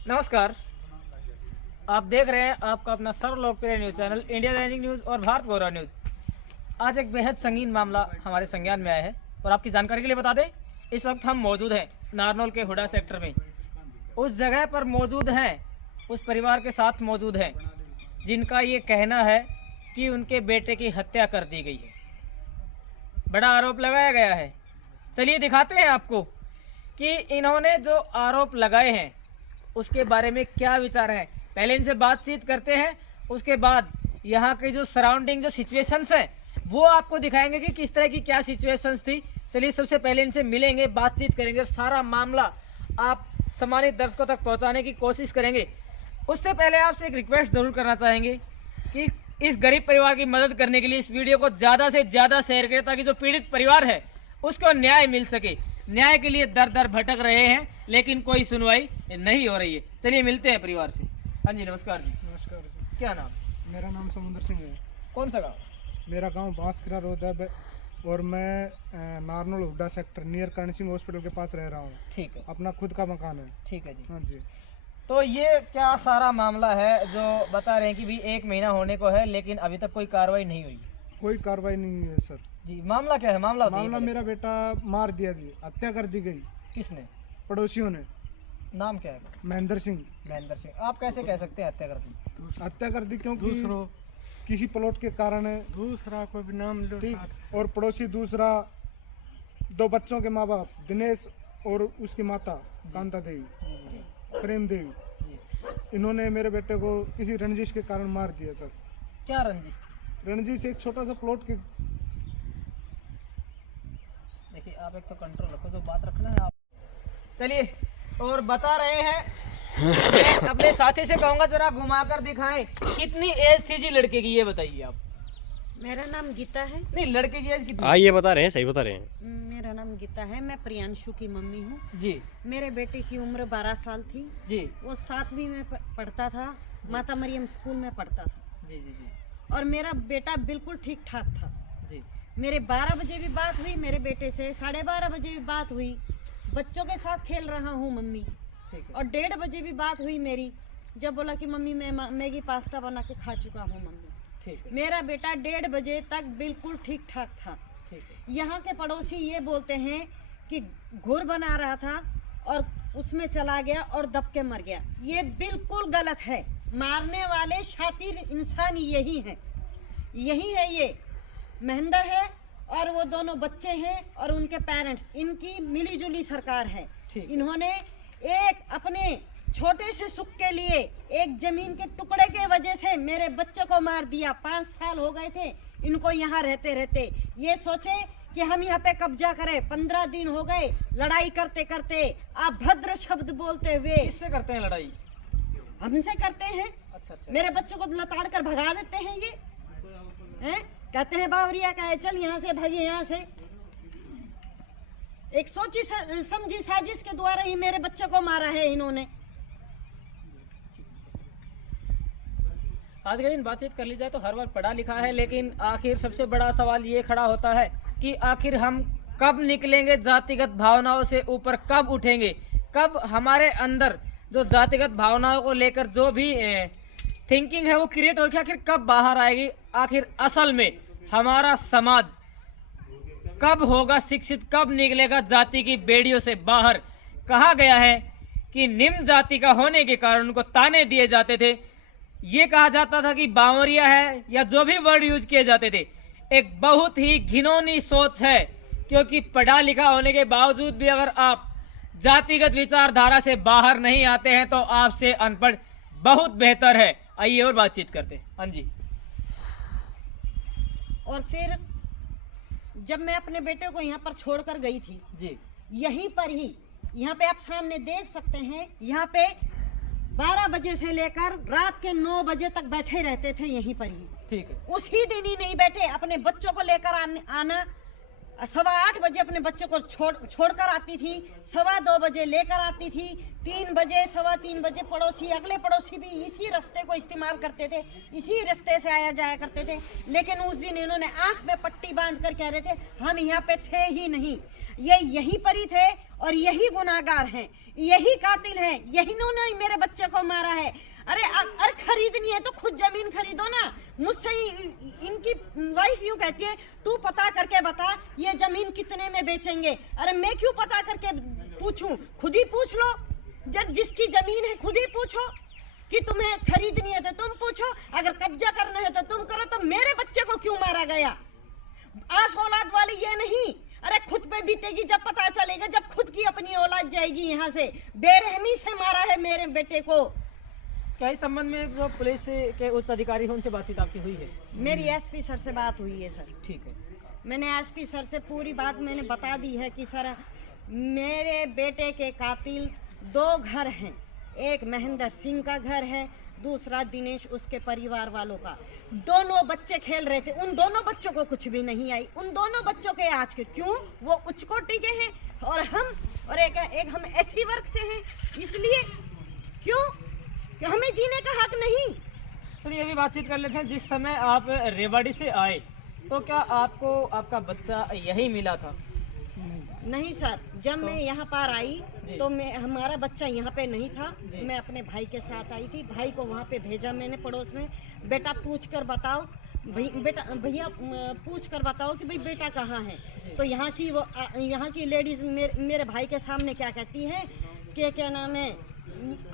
नमस्कार। आप देख रहे हैं आपका अपना सर्वलोकप्रिय न्यूज चैनल इंडिया दैनिक न्यूज़ और भारत गौरव न्यूज़। आज एक बेहद संगीन मामला हमारे संज्ञान में आया है और आपकी जानकारी के लिए बता दें, इस वक्त हम मौजूद हैं नारनौल के हुडा सेक्टर में। उस जगह पर मौजूद हैं, उस परिवार के साथ मौजूद हैं जिनका ये कहना है कि उनके बेटे की हत्या कर दी गई है। बड़ा आरोप लगाया गया है। चलिए दिखाते हैं आपको कि इन्होंने जो आरोप लगाए हैं उसके बारे में क्या विचार है। पहले इनसे बातचीत करते हैं, उसके बाद यहाँ की जो सराउंडिंग जो सिचुएशंस हैं वो आपको दिखाएंगे कि किस तरह की क्या सिचुएशंस थी। चलिए सबसे पहले इनसे मिलेंगे, बातचीत करेंगे, सारा मामला आप सम्मानित दर्शकों तक पहुँचाने की कोशिश करेंगे। उससे पहले आपसे एक रिक्वेस्ट ज़रूर करना चाहेंगे कि इस गरीब परिवार की मदद करने के लिए इस वीडियो को ज़्यादा से ज़्यादा शेयर करें ताकि जो पीड़ित परिवार है उसको न्याय मिल सके। न्याय के लिए दर दर भटक रहे हैं लेकिन कोई सुनवाई नहीं हो रही है। चलिए मिलते हैं परिवार से। हाँ जी, नमस्कार जी। नमस्कार जी। क्या नाम? मेरा नाम समुंदर सिंह है। कौन सा गाँव? मेरा गांव बांसकरा रोड है और मैं नारनौल हुड्डा सेक्टर नियर कर्ण सिंह हॉस्पिटल के पास रह रहा हूँ। ठीक है, अपना खुद का मकान है। ठीक है जी। हाँ जी। तो ये क्या सारा मामला है जो बता रहे हैं कि भी 1 महीना होने को है लेकिन अभी तक कोई कार्रवाई नहीं हुई? कोई कार्रवाई नहीं है सर। जी, मामला क्या है? मामला मेरा बेटा मार दिया जी, हत्या कर दी गई। किसने? पड़ोसियों ने। नाम क्या है? महेंद्र सिंह। महेंद्र सिंह। आप कैसे कह सकते हैं हत्या कर दी? हत्या कर दी क्योंकि किसी प्लॉट के कारण है। दूसरा कोई भी नाम लो। ठीक। और पड़ोसी दूसरा 2 बच्चों के माँ बाप दिनेश और उसकी माता कांता देवी, प्रेम देवी, इन्होंने मेरे बेटे को किसी रंजिश के कारण मार दिया सर। क्या रंजिश थी? रंजिश एक छोटा सा प्लॉट के। देखिए आप एक तो कंट्रोल रखो, जो बात रखना है आप। चलिए, और बता रहे हैं मैं अपने साथी से कहूँगा जरा घुमाकर दिखाएं कितनी एज थी जी लड़के की, ये बताइए आप। मेरा नाम गीता है। नहीं, लड़के की एज कितनी? हाँ, ये बता रहे हैं, सही बता रहे हैं। मेरा नाम गीता है। मैं प्रियांशु की मम्मी हूँ। जी मेरे बेटे की उम्र 12 साल थी। जी वो 7वीं में पढ़ता था, माता मरियम स्कूल में पढ़ता था। जी जी जी और मेरा बेटा बिल्कुल ठीक ठाक था। जी। मेरे 12 बजे भी बात हुई मेरे बेटे से, 12:30 बजे भी बात हुई। बच्चों के साथ खेल रहा हूँ मम्मी। ठीक है। और 1:30 बजे भी बात हुई मेरी, जब बोला कि मम्मी मैं मैगी पास्ता बना के खा चुका हूँ मम्मी। ठीक है। मेरा बेटा 1:30 बजे तक बिल्कुल ठीक ठाक था। ठीक है। यहाँ के पड़ोसी ये बोलते हैं कि घुर बना रहा था और उसमें चला गया और दब के मर गया। ये बिल्कुल गलत है। मारने वाले शातिर इंसान यही हैं, यही है। ये महेंद्र है और वो दोनों बच्चे हैं और उनके पेरेंट्स, इनकी मिलीजुली सरकार है। ठीक। इन्होंने एक अपने छोटे से सुख के लिए एक जमीन के टुकड़े के वजह से मेरे बच्चे को मार दिया। 5 साल हो गए थे इनको यहाँ रहते रहते। ये सोचे कि हम यहाँ पे कब्जा करें। 15 दिन हो गए लड़ाई करते करते, अभद्र शब्द बोलते हुए। किससे करते हैं लड़ाई? हमसे करते हैं। अच्छा अच्छा। मेरे बच्चों को लताड़ कर भगा देते हैं ये हैं? कहते हैं बावरिया का है, चल यहाँ से भागिए यहाँ से। एक सोची समझी साजिश के द्वारा ही मेरे बच्चे को मारा है इन्होंने। आज के दिन बातचीत कर ली जाए तो हर बार पढ़ा लिखा है, लेकिन आखिर सबसे बड़ा सवाल ये खड़ा होता है कि आखिर हम कब निकलेंगे जातिगत भावनाओं से ऊपर, कब उठेंगे, कब हमारे अंदर जो जातिगत भावनाओं को लेकर जो भी थिंकिंग है वो क्रिएट होकर आखिर कब बाहर आएगी। आखिर असल में हमारा समाज कब होगा शिक्षित, कब निकलेगा जाति की बेड़ियों से बाहर। कहा गया है कि निम्न जाति का होने के कारण उनको ताने दिए जाते थे। ये कहा जाता था कि बावरिया है, या जो भी वर्ड यूज किए जाते थे। एक बहुत ही घिनौनी सोच है, क्योंकि पढ़ा लिखा होने के बावजूद भी अगर आप जातिगत विचारधारा से बाहर नहीं आते हैं तो आपसे अनपढ़ बहुत बेहतर है। आइए और बातचीत करते हैं। हाँ जी। और फिर जब मैं अपने बेटे को यहाँ पर छोड़कर गई थी, जी यहीं पर ही, यहाँ पे आप सामने देख सकते हैं, यहाँ पे 12 बजे से लेकर रात के 9 बजे तक बैठे रहते थे यहीं पर ही। ठीक है। उसी दिन ही नहीं बैठे, अपने बच्चों को लेकर आना। 8:15 बजे अपने बच्चे को छोड़कर आती थी, 2:15 बजे लेकर आती थी, 3 बजे 3:15 बजे पड़ोसी, अगले पड़ोसी भी इसी रास्ते को इस्तेमाल करते थे, इसी रास्ते से आया जाया करते थे। लेकिन उस दिन इन्होंने आंख में पट्टी बांध कर कह रहे थे हम यहाँ पे थे ही नहीं, ये यहीं पर ही थे। और यही गुनाहगार हैं, यही कातिल हैं, यही इन्होंने मेरे बच्चे को मारा है। अरे खरीदनी है तो खुद जमीन खरीदो ना। मुझसे इनकी वाइफ यूं कहती है, तू पता करके बता ये जमीन कितने में बेचेंगे। अरे मैं क्यों पता करके पूछूं, खुद ही पूछ लो। जब जिसकी जमीन है खुद ही पूछो कि तुम्हें खरीदनी है तो तुम पूछो, अगर कब्जा करना है तो तुम करो। तो मेरे बच्चे को क्यों मारा गया? आस औलाद वाली ये नहीं, अरे खुद पे बीतेगी जब पता चलेगा, जब खुद की अपनी औलाद जाएगी यहाँ से। बेरहमी से मारा है मेरे बेटे को। क्या इस संबंध में जो पुलिस के उच्च अधिकारी हैं उनसे बातचीत आपकी हुई है? मेरी एसपी सर से बात हुई है सर। ठीक है। मैंने एसपी सर से पूरी बात मैंने बता दी है कि सर मेरे बेटे के कातिल 2 घर हैं, एक महेंद्र सिंह का घर है, दूसरा दिनेश उसके परिवार वालों का। दोनों बच्चे खेल रहे थे, उन दोनों बच्चों को कुछ भी नहीं आई। उन दोनों बच्चों के आज के क्यों वो उच्च कोटि के हैं और एक हम एससी वर्ग से हैं, इसलिए क्यों कि हमें जीने का हक नहीं। तो ये भी बातचीत कर लेते हैं। जिस समय आप रेवाड़ी से आए तो क्या आपको आपका बच्चा यही मिला था? नहीं सर, जब मैं यहाँ पर आई तो हमारा बच्चा यहाँ पे नहीं था। मैं अपने भाई के साथ आई थी, भाई को वहाँ पे भेजा मैंने पड़ोस में। बेटा पूछ कर बताओ, भैया पूछ कर बताओ कि भाई बेटा कहाँ है। तो यहाँ की लेडीज मेरे भाई के सामने क्या कहती है कि क्या नाम है,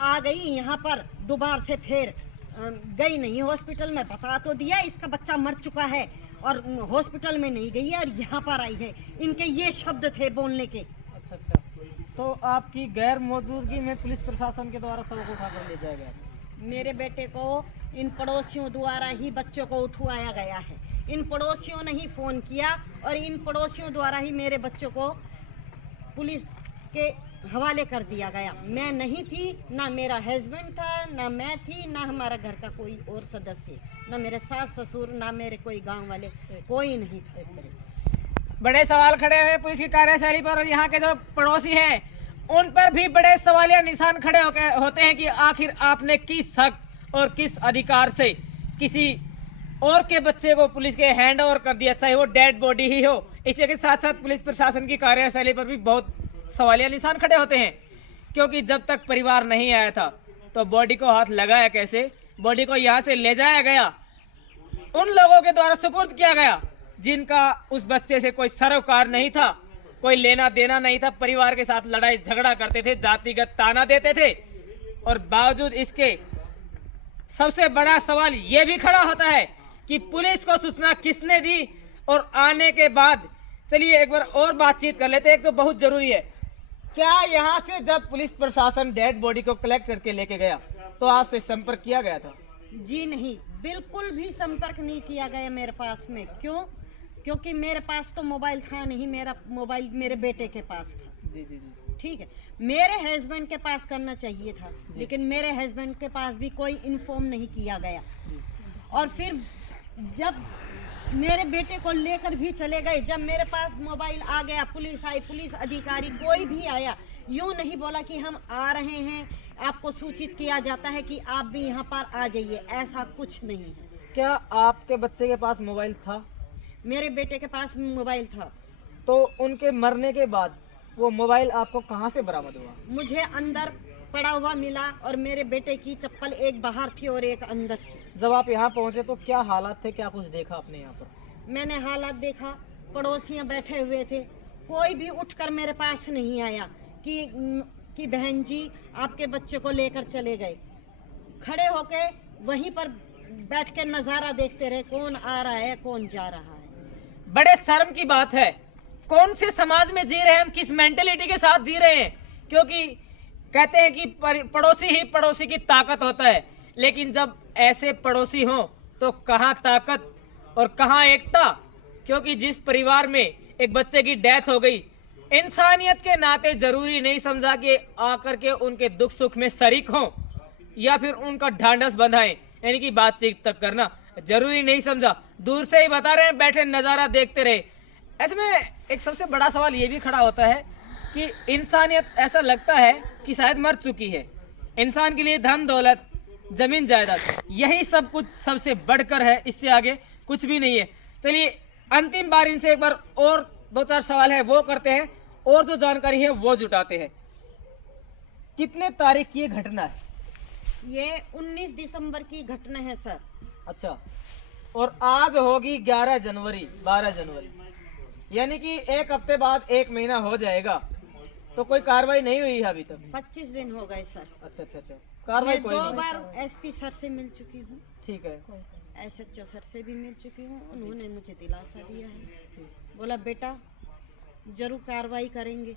आ गई यहाँ पर दोबारा से, फिर गई नहीं हॉस्पिटल में। बता तो दिया इसका बच्चा मर चुका है और हॉस्पिटल में नहीं गई है और यहाँ पर आई है। इनके ये शब्द थे बोलने के। अच्छा। तो आपकी गैर मौजूदगी में पुलिस प्रशासन के द्वारा सबको उठाकर ले जाया गया? मेरे बेटे को इन पड़ोसियों द्वारा ही बच्चों को उठवाया गया है। इन पड़ोसियों ने ही फ़ोन किया और इन पड़ोसियों द्वारा ही मेरे बच्चों को पुलिस के हवाले कर दिया गया। मैं नहीं थी, ना मेरा हस्बैंड था, ना मैं थी, ना हमारा घर का कोई और सदस्य, ना मेरे सास ससुर, ना मेरे कोई गांव वाले, कोई नहीं था। बड़े सवाल खड़े हुए पुलिस की कार्यशैली पर और यहाँ के जो पड़ोसी हैं उन पर भी बड़े सवालिया निशान खड़े होते हैं कि आखिर आपने किस हक और किस अधिकार से किसी और के बच्चे को पुलिस के हैंड ओवर कर दिया, चाहे वो डेड बॉडी ही हो। इसी के साथ साथ पुलिस प्रशासन की कार्यशैली पर भी बहुत सवालिया निशान खड़े होते हैं, क्योंकि जब तक परिवार नहीं आया था तो बॉडी को हाथ लगाया कैसे, बॉडी को यहाँ से ले जाया गया, उन लोगों के द्वारा सुपुर्द किया गया जिनका उस बच्चे से कोई सरोकार नहीं था, कोई लेना देना नहीं था, परिवार के साथ लड़ाई झगड़ा करते थे, जातिगत ताना देते थे। और बावजूद इसके सबसे बड़ा सवाल यह भी खड़ा होता है कि पुलिस को सूचना किसने दी और आने के बाद। चलिए एक बार और बातचीत कर लेते हैं, एक तो बहुत जरूरी है। क्या यहाँ से जब पुलिस प्रशासन डेड बॉडी को कलेक्ट करके लेके गया तो आपसे संपर्क किया गया था? जी नहीं, बिल्कुल भी संपर्क नहीं किया गया मेरे पास में। क्यों? क्योंकि मेरे पास तो मोबाइल था नहीं, मेरा मोबाइल मेरे बेटे के पास था। जी जी जी, ठीक है, मेरे हस्बैंड के पास करना चाहिए था, लेकिन मेरे हस्बैंड के पास भी कोई इन्फॉर्म नहीं किया गया। और फिर जब मेरे बेटे को लेकर भी चले गए, जब मेरे पास मोबाइल आ गया, पुलिस आई, पुलिस अधिकारी कोई भी आया, यूँ नहीं बोला कि हम आ रहे हैं, आपको सूचित किया जाता है कि आप भी यहाँ पर आ जाइए, ऐसा कुछ नहीं है। क्या आपके बच्चे के पास मोबाइल था? मेरे बेटे के पास मोबाइल था। तो उनके मरने के बाद वो मोबाइल आपको कहाँ से बरामद हुआ? मुझे अंदर पड़ा हुआ मिला और मेरे बेटे की चप्पल एक बाहर थी और एक अंदर थी। जब आप यहाँ पहुँचे तो क्या हालात थे, क्या कुछ देखा आपने यहाँ पर? मैंने हालात देखा, पड़ोसियाँ बैठे हुए थे, कोई भी उठकर मेरे पास नहीं आया कि बहन जी आपके बच्चे को लेकर चले गए। खड़े होके वहीं पर बैठ के नज़ारा देखते रहे, कौन आ रहा है कौन जा रहा है। बड़े शर्म की बात है, कौन से समाज में जी रहे हैं हम, किस मेंटेलिटी के साथ जी रहे हैं? क्योंकि कहते हैं कि पड़ोसी ही पड़ोसी की ताकत होता है, लेकिन जब ऐसे पड़ोसी हों तो कहाँ ताकत और कहाँ एकता। क्योंकि जिस परिवार में एक बच्चे की डेथ हो गई, इंसानियत के नाते जरूरी नहीं समझा कि आकर के उनके दुख सुख में शरीक हों या फिर उनका ढांढस बंधाएं, यानी कि बातचीत तक करना जरूरी नहीं समझा, दूर से ही बता रहे हैं, बैठे नज़ारा देखते रहे। ऐसे में एक सबसे बड़ा सवाल ये भी खड़ा होता है कि इंसानियत ऐसा लगता है कि शायद मर चुकी है। इंसान के लिए धन दौलत जमीन जायदाद यही सब कुछ सबसे बढ़कर है, इससे आगे कुछ भी नहीं है। चलिए अंतिम बार इनसे एक बार और 2-4 सवाल है वो करते हैं और जो जानकारी है वो जुटाते हैं। कितने तारीख की ये घटना है? ये 19 दिसंबर की घटना है सर। अच्छा, और आज होगी 11 जनवरी 12 जनवरी, यानी कि एक हफ्ते बाद 1 महीना हो जाएगा। तो कोई कार्रवाई नहीं हुई है अभी तक? 25 दिन हो गए सर। अच्छा अच्छा अच्छा, कार्रवाई मैं कोई 2 नहीं। बार एसपी सर से मिल चुकी हूँ, ठीक है। एसएचओ सर से भी मिल चुकी हूँ। उन्होंने मुझे दिलासा दिया है, बोला बेटा जरूर कार्रवाई करेंगे,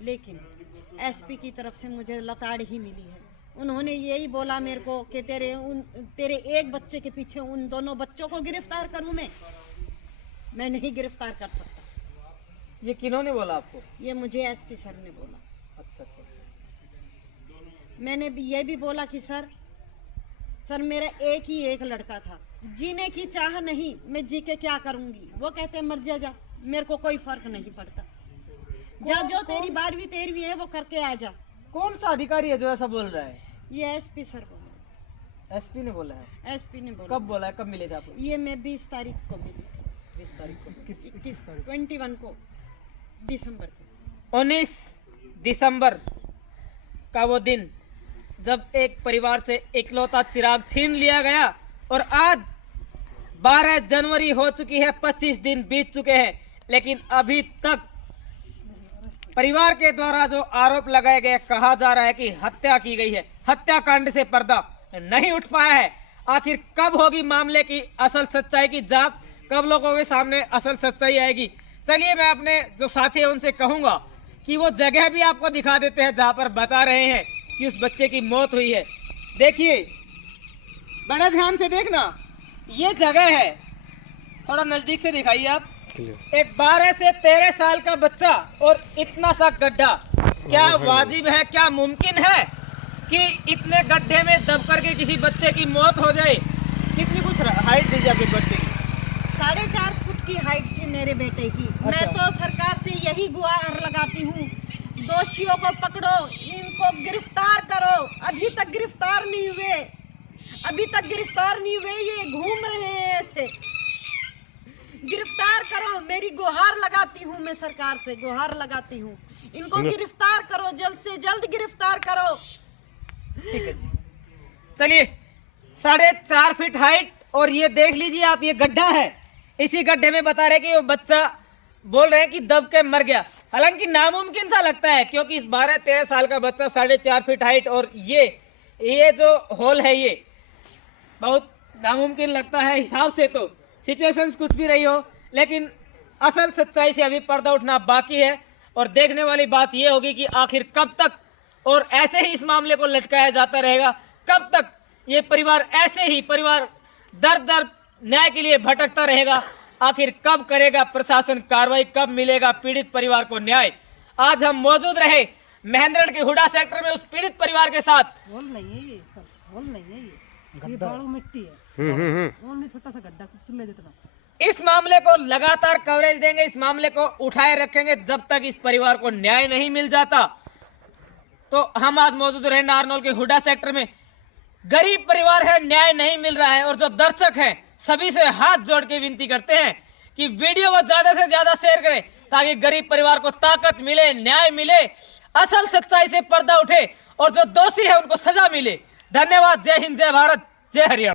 लेकिन एसपी की तरफ से मुझे लताड़ ही मिली है। उन्होंने यही बोला मेरे को कि तेरे एक बच्चे के पीछे उन दोनों बच्चों को गिरफ्तार करूं। मैं नहीं गिरफ्तार कर सकता। ये किन्होंने बोला आपको? ये मुझे एसपी सर ने बोला। अच्छा अच्छा अच्छा। मैंने भी ये भी बोला कि सर मेरा एक ही एक लड़का था, जीने की चाह नहीं, मैं जी के क्या करूंगी। वो कहते मर जा, मेरे को कोई फर्क नहीं पड़ता, जो तेरी 12वीं 13वीं है वो करके आ जा। कौन सा अधिकारी है जो ऐसा बोल रहा है? ये एसपी सर बोला। एसपी ने बोला है? एसपी ने बोला। कब बोला है, कब मिले थे आपको? ये मैं 20 तारीख को मिली थी। 20 तारीख को? 21 को दिसंबर को। 19 दिसंबर का वो दिन जब एक परिवार से इकलौता चिराग छीन लिया गया, और आज 12 जनवरी हो चुकी है, 25 दिन बीत चुके हैं, लेकिन अभी तक परिवार के द्वारा जो आरोप लगाए गए, कहा जा रहा है कि हत्या की गई है, हत्याकांड से पर्दा नहीं उठ पाया है। आखिर कब होगी मामले की असल सच्चाई की जांच, कब लोगों के सामने असल सच्चाई आएगी? चलिए मैं अपने जो साथी है उनसे कहूंगा कि वो जगह भी आपको दिखा देते हैं जहां पर बता रहे हैं कि उस बच्चे की मौत हुई है। देखिए, बड़ा ध्यान से देखना, ये जगह है, थोड़ा नजदीक से दिखाइए आप। एक 12 से 13 साल का बच्चा और इतना सा गड्ढा, क्या वाजिब है, क्या मुमकिन है कि इतने गड्ढे में दब करके किसी बच्चे की मौत हो जाए? कितनी कुछ हाइट दीजिए आपके बच्चे की? 4.5 फुट की हाइट थी मेरे बेटे की। मैं तो सरकार से यही गुहार लगाती हूँ, दोषियों को पकड़ो, इनको गिरफ्तार करो। अभी तक गिरफ्तार नहीं हुए, ये घूम रहे हैं ऐसे। गिरफ्तार करो, मेरी गुहार लगाती हूँ, मैं सरकार से गुहार लगाती हूँ, इनको गिरफ्तार करो, जल्द से जल्द गिरफ्तार करो। ठीक है जी, चलिए 4.5 फीट हाइट, और ये देख लीजिए आप, ये गड्ढा है, इसी गड्ढे में बता रहे कि वो बच्चा बोल रहे हैं कि दब के मर गया। हालांकि नामुमकिन सा लगता है, क्योंकि इस 12-13 साल का बच्चा 4.5 फीट हाइट, और ये जो होल है ये बहुत नामुमकिन लगता है हिसाब से। तो सिचुएशंस कुछ भी रही हो, लेकिन असल सच्चाई से अभी पर्दा उठना बाकी है, और देखने वाली बात ये होगी कि आखिर कब तक और ऐसे ही इस मामले को लटकाया जाता रहेगा, कब तक ये परिवार ऐसे ही दर दर न्याय के लिए भटकता रहेगा। आखिर कब करेगा प्रशासन कार्रवाई, कब मिलेगा पीड़ित परिवार को न्याय? आज हम मौजूद रहे महेंद्रगढ़ के हुडा सेक्टर में उस पीड़ित परिवार के साथ। होल नहीं है ये सर, होल नहीं है ये बालू मिट्टी है, ओनली छोटा सा गड्ढा, चूल्हे जितना। इस मामले को लगातार कवरेज देंगे, इस मामले को उठाए रखेंगे जब तक इस परिवार को न्याय नहीं मिल जाता। तो हम आज मौजूद रहे नारनौल के हुडा सेक्टर में। गरीब परिवार है, न्याय नहीं मिल रहा है, और जो दर्शक हैं सभी से हाथ जोड़ के विनती करते हैं कि वीडियो को ज्यादा से ज्यादा शेयर करें, ताकि गरीब परिवार को ताकत मिले, न्याय मिले, असल सच्चाई से पर्दा उठे, और जो दोषी है उनको सजा मिले। धन्यवाद। जय हिंद, जय भारत, जय हरियाणा।